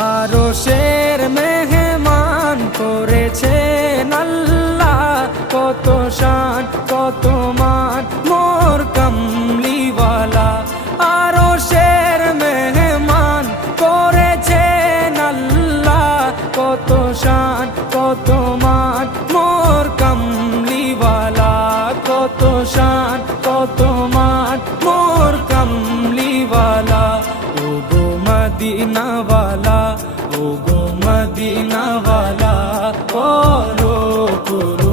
আরশের মেহমান করেছেন আল্লাহ, কত শান কত মান মোর কামলিওয়ালা। আরশের মেহমান করেছেন আল্লাহ, কত শান কত মান মোর কামলিওয়ালা, কত শান কত মান মোর কামলিওয়ালা। ও গো মদিনাওয়ালা, ও গো মদিনাওয়ালা, করো